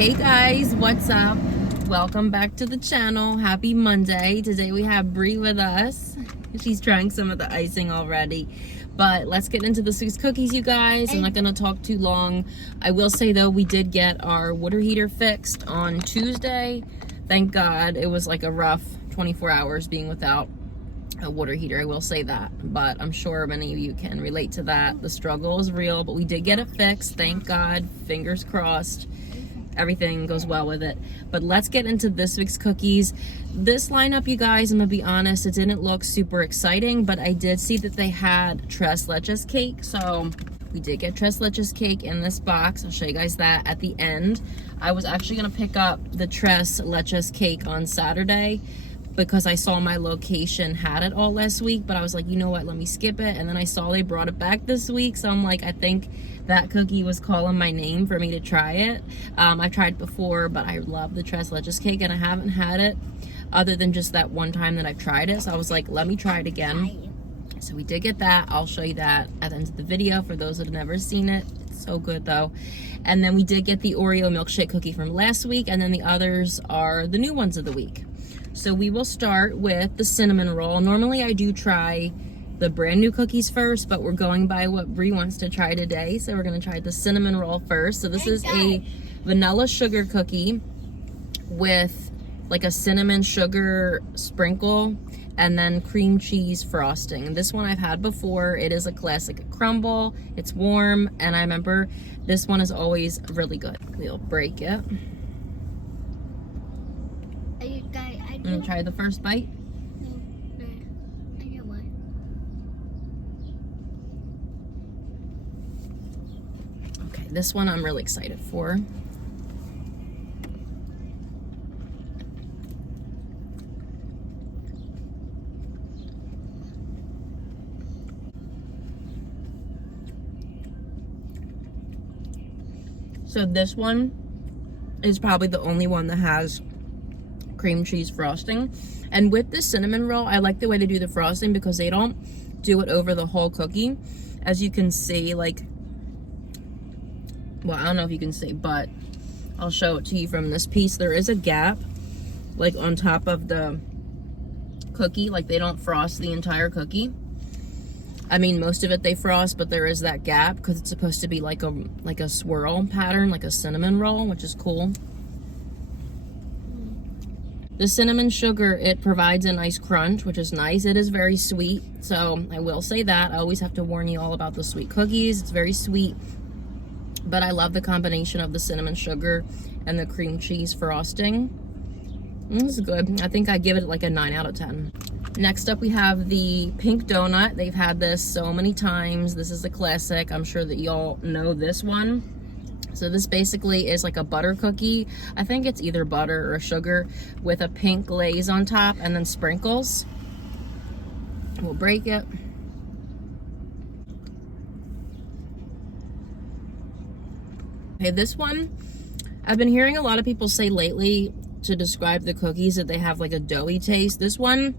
Hey guys, what's up? Welcome back to the channel. Happy Monday. Today we have Bree with us. She's trying some of the icing already. But let's get into this week's cookies, you guys. I'm not gonna talk too long. I will say though, we did get our water heater fixed on Tuesday. Thank God. It was like a rough 24 hours being without a water heater, I will say that, but I'm sure many of you can relate to that. The struggle is real, but we did get it fixed, thank God. Fingers crossed everything goes well with it. But let's get into this week's cookies. This lineup, you guys, I'm gonna be honest, it didn't look super exciting, but I did see that they had tres leches cake, so we did get tres leches cake in this box. I'll show you guys that at the end. I was actually gonna pick up the tres leches cake on Saturday because I saw my location had it all last week, but I was like, you know what, let me skip it. And then I saw they brought it back this week, so I'm like, I think that cookie was calling my name for me to try it. I've tried it before, but I love the tres leches cake, and I haven't had it other than just that one time that I've tried it, so I was like, let me try it again. So we did get that. I'll show you that at the end of the video for those that have never seen it. It's so good though. And then we did get the Oreo milkshake cookie from last week, and then the others are the new ones of the week. So we will start with the cinnamon roll. Normally I do try the brand new cookies first, but we're going by what Bree wants to try today. So we're gonna try the cinnamon roll first. So this is a vanilla sugar cookie with like a cinnamon sugar sprinkle and then cream cheese frosting. This one I've had before. It is a classic Crumbl. It's warm, and I remember this one is always really good. We'll break it. I'm gonna try the first bite. Okay, this one I'm really excited for. So this one is probably the only one that has cream cheese frosting. And with the cinnamon roll, I like the way they do the frosting because they don't do it over the whole cookie. As you can see, like, well, I don't know if you can see, but I'll show it to you from this piece. There is a gap like on top of the cookie. Like, they don't frost the entire cookie. I mean, most of it they frost, but there is that gap because it's supposed to be like a swirl pattern, like a cinnamon roll, which is cool. The cinnamon sugar, it provides a nice crunch, which is nice. It is very sweet, so I will say that. I always have to warn you all about the sweet cookies. It's very sweet, but I love the combination of the cinnamon sugar and the cream cheese frosting. This is good. I think I give it like a 9 out of 10. Next up, we have the pink donut. They've had this so many times. This is a classic. I'm sure that y'all know this one. So this basically is like a butter cookie. I think it's either butter or sugar with a pink glaze on top and then sprinkles. We'll break it. Okay, this one, I've been hearing a lot of people say lately to describe the cookies that they have like a doughy taste. This one,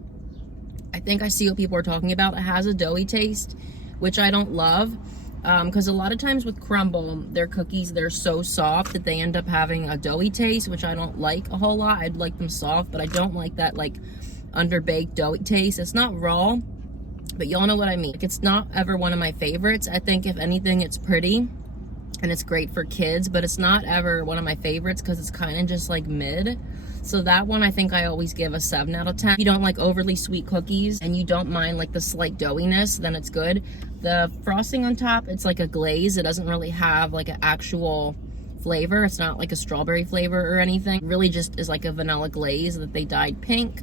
I think I see what people are talking about. It has a doughy taste, which I don't love. Because a lot of times with Crumbl, their cookies, they're so soft that they end up having a doughy taste, which I don't like a whole lot. I'd like them soft, but I don't like that like underbaked doughy taste. It's not raw, but y'all know what I mean. Like, it's not ever one of my favorites. I think if anything, it's pretty and it's great for kids, but it's not ever one of my favorites because it's kind of just like mid. So that one, I think I always give a 7 out of 10. If you don't like overly sweet cookies and you don't mind like the slight doughiness, then it's good. The frosting on top, it's like a glaze. It doesn't really have like an actual flavor. It's not like a strawberry flavor or anything. It really just is like a vanilla glaze that they dyed pink.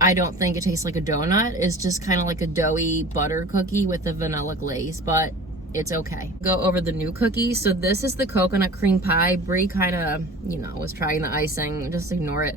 I don't think it tastes like a donut. It's just kind of like a doughy butter cookie with a vanilla glaze, but it's okay. Go over the new cookies. So this is the coconut cream pie. Bree kind of, you know, was trying the icing. Just ignore it.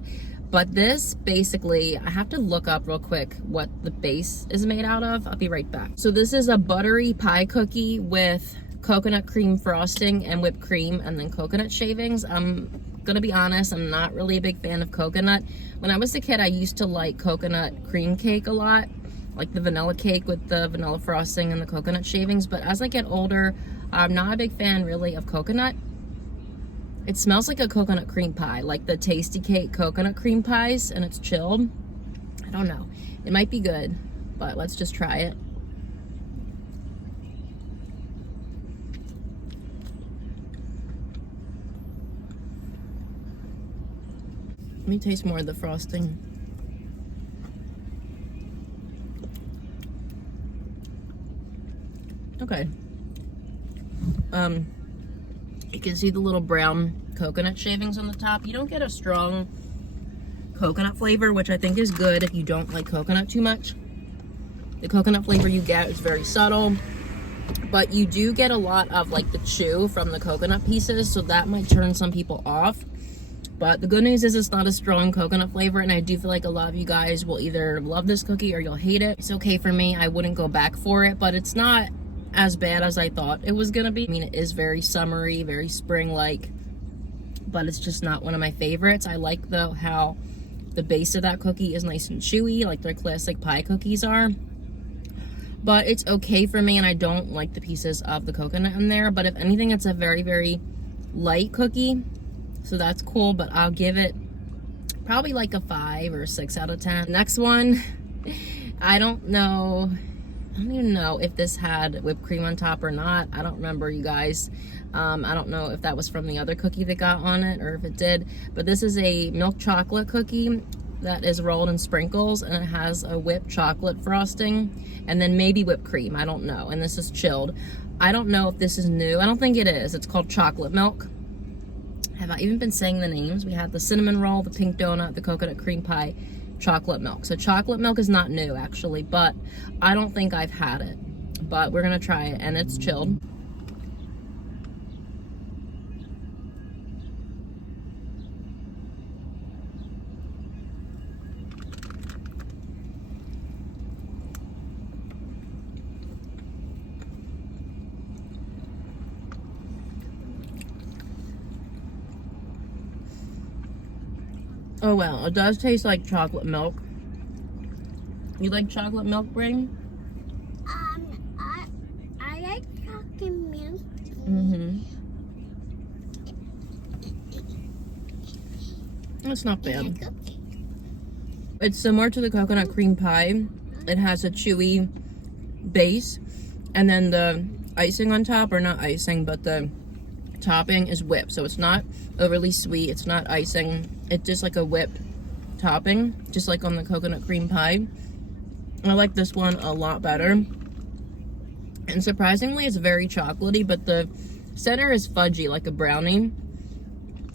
But this basically, I have to look up real quick what the base is made out of. I'll be right back. So this is a buttery pie cookie with coconut cream frosting and whipped cream and then coconut shavings. I'm gonna be honest, I'm not really a big fan of coconut. When I was a kid, I used to like coconut cream cake a lot. Like the vanilla cake with the vanilla frosting and the coconut shavings. But as I get older, I'm not a big fan really of coconut. It smells like a coconut cream pie, like the Tasty Cake coconut cream pies, and it's chilled. I don't know. It might be good, but let's just try it. Let me taste more of the frosting. Okay. You can see the little brown coconut shavings on the top. You don't get a strong coconut flavor, which I think is good if you don't like coconut too much. The coconut flavor you get is very subtle, but you do get a lot of like the chew from the coconut pieces, so that might turn some people off. But the good news is it's not a strong coconut flavor, and I do feel like a lot of you guys will either love this cookie or you'll hate it. It's okay for me. I wouldn't go back for it, but it's not as bad as I thought it was gonna be. I mean, it is very summery, very spring-like, but it's just not one of my favorites. I like though how the base of that cookie is nice and chewy, like their classic pie cookies are. But it's okay for me, and I don't like the pieces of the coconut in there. But if anything, it's a very, very light cookie, so that's cool. But I'll give it probably like a 5 or 6 out of 10. Next one, I don't even know if this had whipped cream on top or not. I don't remember, you guys. I don't know if that was from the other cookie that got on it or if it did. But this is a milk chocolate cookie that is rolled in sprinkles, and it has a whipped chocolate frosting and then maybe whipped cream. I don't know. And this is chilled. I don't know if this is new. I don't think it is. It's called chocolate milk. Have I even been saying the names? We had the cinnamon roll, the pink donut, the coconut cream pie, chocolate milk. So chocolate milk is not new actually, but I don't think I've had it. But we're gonna try it, and it's chilled. Oh well, it does taste like chocolate milk. You like chocolate milk, Bring? I like chocolate milk. It's not bad. It's similar to the coconut cream pie. It has a chewy base, and then the icing on top, or not icing, but the topping is whipped. So it's not overly sweet. It's not icing. It's just like a whipped topping, just like on the coconut cream pie. I like this one a lot better. And surprisingly, it's very chocolatey, but the center is fudgy, like a brownie.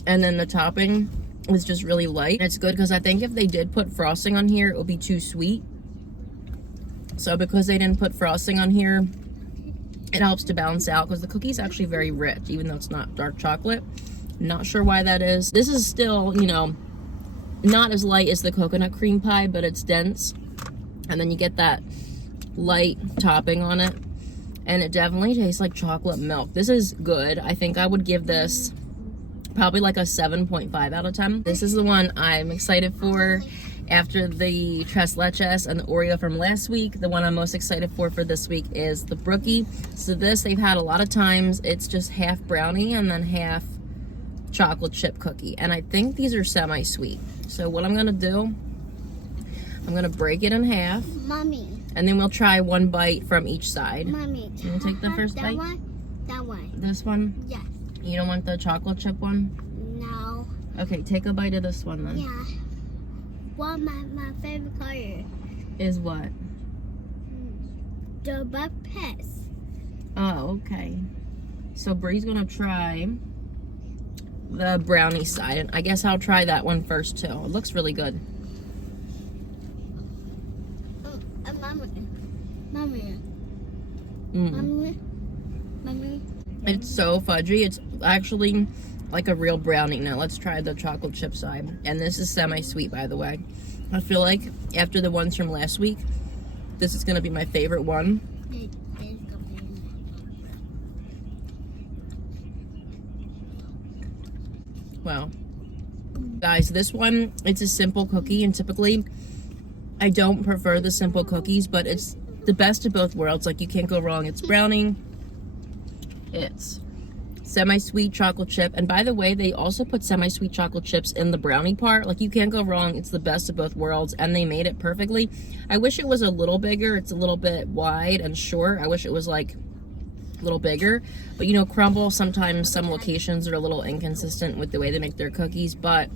And then the topping is just really light. It's good because I think if they did put frosting on here, it would be too sweet. So because they didn't put frosting on here, it helps to balance out, because the cookie is actually very rich, even though it's not dark chocolate. Not sure why that is. This is still, you know, not as light as the coconut cream pie, but it's dense. And then you get that light topping on it. And it definitely tastes like chocolate milk. This is good. I think I would give this probably like a 7.5 out of 10. This is the one I'm excited for. After the tres leches and the Oreo from last week, the one I'm most excited for this week is the Brookie. So this they've had a lot of times. It's just half brownie and then half chocolate chip cookie. And I think these are semi-sweet. So what I'm gonna do, I'm gonna break it in half. Mommy. And then we'll try one bite from each side. Mommy. Can you take the first bite? That one. This one? Yes. You don't want the chocolate chip one? No. Okay, take a bite of this one then. Yeah. What my favorite color? Is what? The buck pets. Oh, okay. So Bree's gonna try the brownie side, and I guess I'll try that one first too. It looks really good. Mommy. Mm. Mommy. It's so fudgy. It's actually like a real brownie. Now let's try the chocolate chip side. And this is semi-sweet, by the way. I feel like after the ones from last week, this is gonna be my favorite one. Wow. Guys, this one, it's a simple cookie, and typically I don't prefer the simple cookies, but it's the best of both worlds. Like, you can't go wrong. It's brownie, it's semi-sweet chocolate chip. And by the way, they also put semi-sweet chocolate chips in the brownie part. Like, you can't go wrong. It's the best of both worlds, and they made it perfectly. I wish it was a little bigger. It's a little bit wide and short. I wish it was like a little bigger. But you know, Crumbl, sometimes some locations are a little inconsistent with the way they make their cookies, but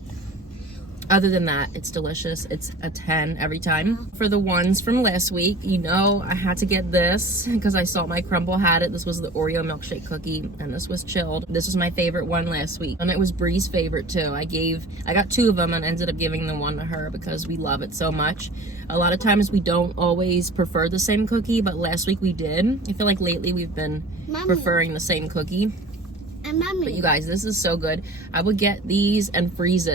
other than that, it's delicious. It's a 10 every time. For the ones from last week, you know I had to get this because I saw my Crumbl had it. This was the Oreo milkshake cookie, and this was chilled. This was my favorite one last week, and it was Bree's favorite too. I got 2 of them and ended up giving the one to her because we love it so much. A lot of times we don't always prefer the same cookie, but last week we did. I feel like lately we've been preferring the same cookie. And Mommy. But you guys, this is so good. I would get these and freeze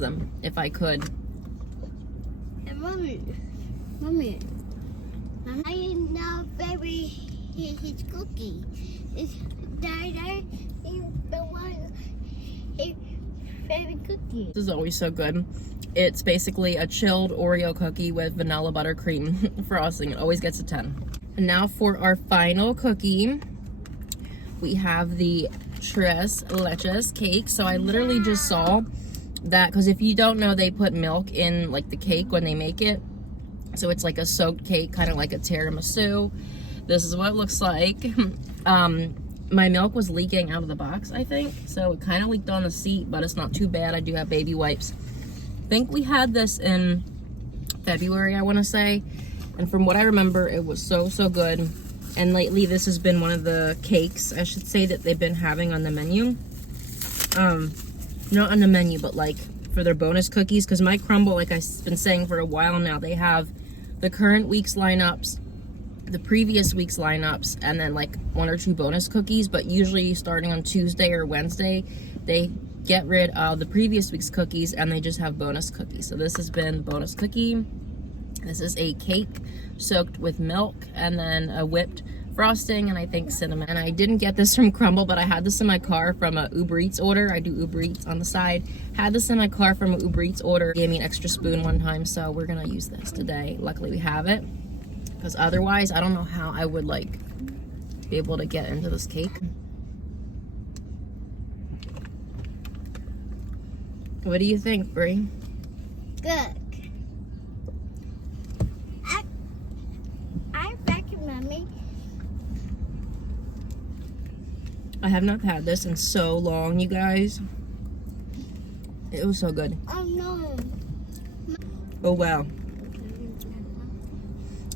them if I could. And Mommy, I know baby his cookie. It's Dada is the one his favorite cookie. This is always so good. It's basically a chilled Oreo cookie with vanilla buttercream frosting. It always gets a 10. And now for our final cookie, we have the tres leches cake. So I literally just saw that, because if you don't know, they put milk in like the cake when they make it, so it's like a soaked cake, kind of like a tiramisu. This is what it looks like. My milk was leaking out of the box, I think, so it kind of leaked on the seat, but it's not too bad. I do have baby wipes. I think we had this in February, I want to say, and from what I remember, it was so good. And lately this has been one of the cakes, I should say, that they've been having on the menu. Not on the menu, but like for their bonus cookies, because my Crumbl, like I've been saying for a while now, they have the current week's lineups, the previous week's lineups, and then like 1 or 2 bonus cookies. But usually starting on Tuesday or Wednesday, they get rid of the previous week's cookies and they just have bonus cookies. So this has been bonus cookie. This is a cake soaked with milk and then a whipped frosting and I think cinnamon. And I didn't get this from Crumbl, but I had this in my car from a Uber Eats order. I do Uber Eats on the side. Had this in my car from an Uber Eats order. Gave me an extra spoon one time, so we're gonna use this today. Luckily we have it, because otherwise I don't know how I would like be able to get into this cake. What do you think, Brie? Good. I reckon, Mommy. I have not had this in so long, you guys. It was so good. Oh no. Oh wow.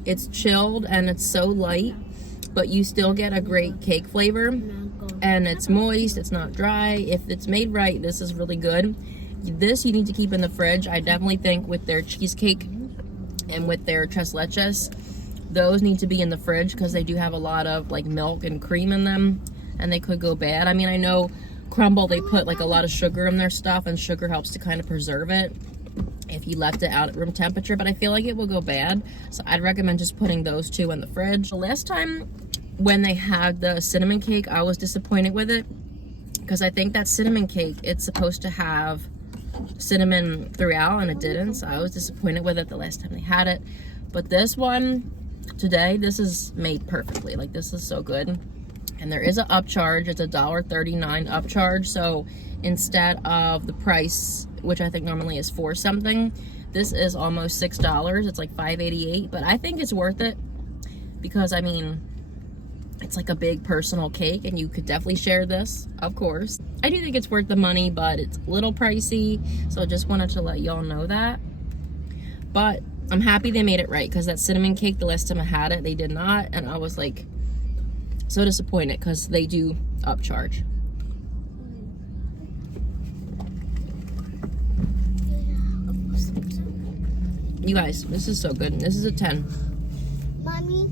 It's chilled and it's so light, but you still get a great cake flavor. And it's moist, it's not dry. If it's made right, this is really good. This you need to keep in the fridge. I definitely think with their cheesecake and with their tres leches, those need to be in the fridge because they do have a lot of like milk and cream in them and they could go bad. I mean, I know Crumbl, they put like a lot of sugar in their stuff and sugar helps to kind of preserve it if you left it out at room temperature, but I feel like it will go bad. So I'd recommend just putting those 2 in the fridge. The last time when they had the cinnamon cake, I was disappointed with it because I think that cinnamon cake, it's supposed to have cinnamon throughout and it didn't, so I was disappointed with it the last time they had it. But this one today, this is made perfectly. Like, this is so good. And there is an upcharge. It's $1.39 upcharge, so instead of the price, which I think normally is $4 something, this is almost $6. It's like $5.88, but I think it's worth it because, I mean, it's like a big personal cake and you could definitely share this, of course. I do think it's worth the money, but it's a little pricey, so I just wanted to let y'all know that. But I'm happy they made it right because that cinnamon cake, the last time I had it, they did not, and I was like so disappointed because they do upcharge. You guys, this is so good. This is a 10. Mommy,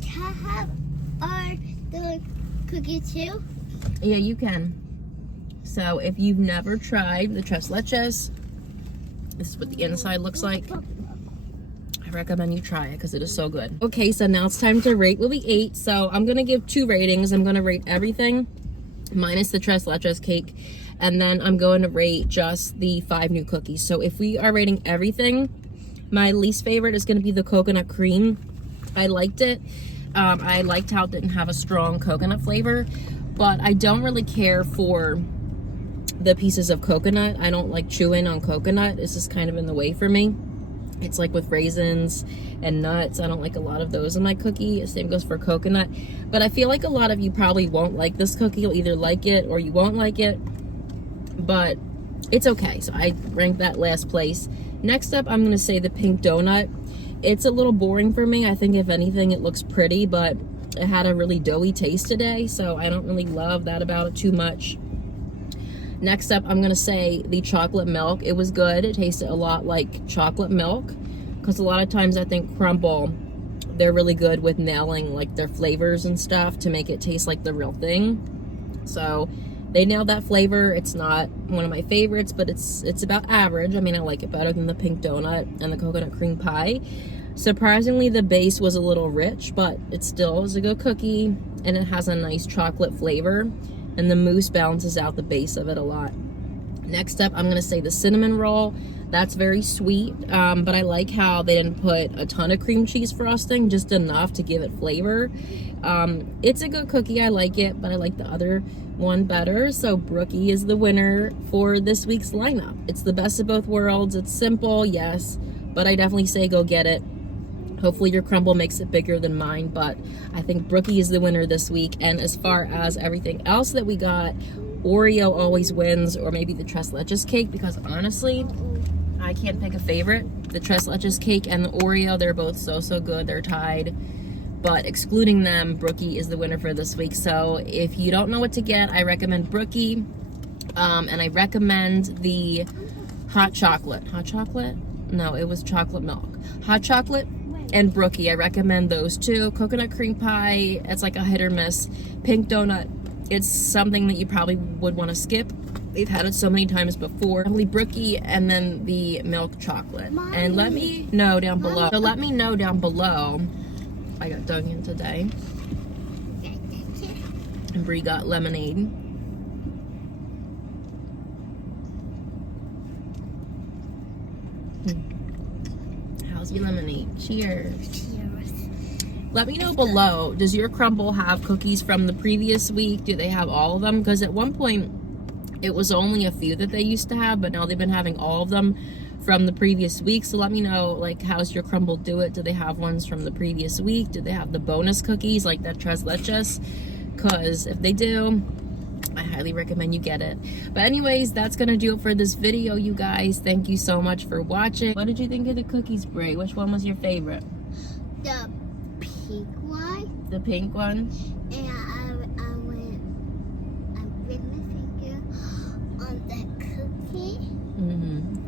can I have the cookie too? Yeah, you can. So if you've never tried the tres leches, this is what the inside looks like. I recommend you try it because it is so good. Okay, so now it's time to rate what we ate. So I'm gonna give 2 ratings. I'm gonna rate everything minus the tres leches cake, and then I'm going to rate just the 5 new cookies. So if we are rating everything, my least favorite is gonna be the coconut cream. I liked it, I liked how it didn't have a strong coconut flavor, but I don't really care for the pieces of coconut. I don't like chewing on coconut. It's just kind of in the way for me. It's like with raisins and nuts. I don't like a lot of those in my cookie. Same goes for coconut. But I feel like a lot of you probably won't like this cookie. You'll either like it or you won't like it. But it's okay. So I ranked that last place. Next up, I'm going to say the pink donut. It's a little boring for me. I think if anything, it looks pretty, but it had a really doughy taste today. So I don't really love that about it too much. Next up, I'm going to say the chocolate milk. It was good. It tasted a lot like chocolate milk, because a lot of times I think Crumbl, they're really good with nailing like their flavors and stuff to make it taste like the real thing. So they nailed that flavor. It's not one of my favorites, but it's about average. I mean, I like it better than the pink donut and the coconut cream pie. Surprisingly, the base was a little rich, but it still is a good cookie, and it has a nice chocolate flavor. And the mousse balances out the base of it a lot. Next up, I'm gonna say the cinnamon roll. That's very sweet, but I like how they didn't put a ton of cream cheese frosting, just enough to give it flavor. It's a good cookie, I like it, but I like the other one better. So Brookie is the winner for this week's lineup. It's the best of both worlds. It's simple, yes, but I definitely say go get it. Hopefully your Crumbl makes it bigger than mine, but I think Brookie is the winner this week. And as far as everything else that we got, Oreo always wins, or maybe the Tres Leches cake, because honestly, I can't pick a favorite. The Tres Leches cake and the Oreo, they're both so good. They're tied. But excluding them, Brookie is the winner for this week. So if you don't know what to get, I recommend Brookie. And I recommend the hot chocolate. Hot chocolate? No, it was chocolate milk. Hot chocolate and Brookie, I recommend those two. Coconut cream pie, it's like a hit or miss. Pink donut, it's something that you probably would want to skip. They've had it so many times before. Probably Brookie, and then the milk chocolate. Mommy. And let me know down below. So let me know down below. I got Doughnut today. And Bree got lemonade. How's your lemonade? Cheers. Cheers. Let me know below, does your Crumbl have cookies from the previous week? Do they have all of them? Because at one point, it was only a few that they used to have, but now they've been having all of them from the previous week. So let me know, like, how's your Crumbl do it? Do they have ones from the previous week? Do they have the bonus cookies, like that Tres Leches? Because if they do, I highly recommend you get it. But anyways, that's gonna do it for this video, you guys. Thank you so much for watching. What did you think of the cookies, Brie? Which one was your favorite? The pink one. The pink one? And I put my finger on the cookie. And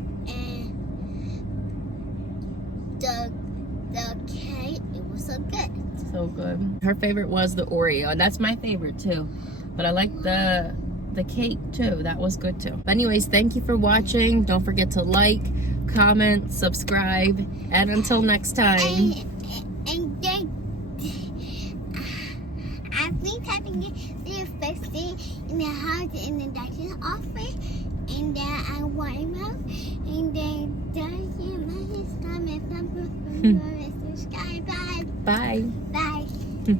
the cake, it was so good. So good. Her favorite was the Oreo, and that's my favorite too. But I like the cake too. That was good too. But anyways, thank you for watching. Don't forget to like, comment, subscribe, and until next time. And then I've been tapping the first thing in the house in the doctor's office, and then I want him out, and then subscribe. Bye. Bye. Bye.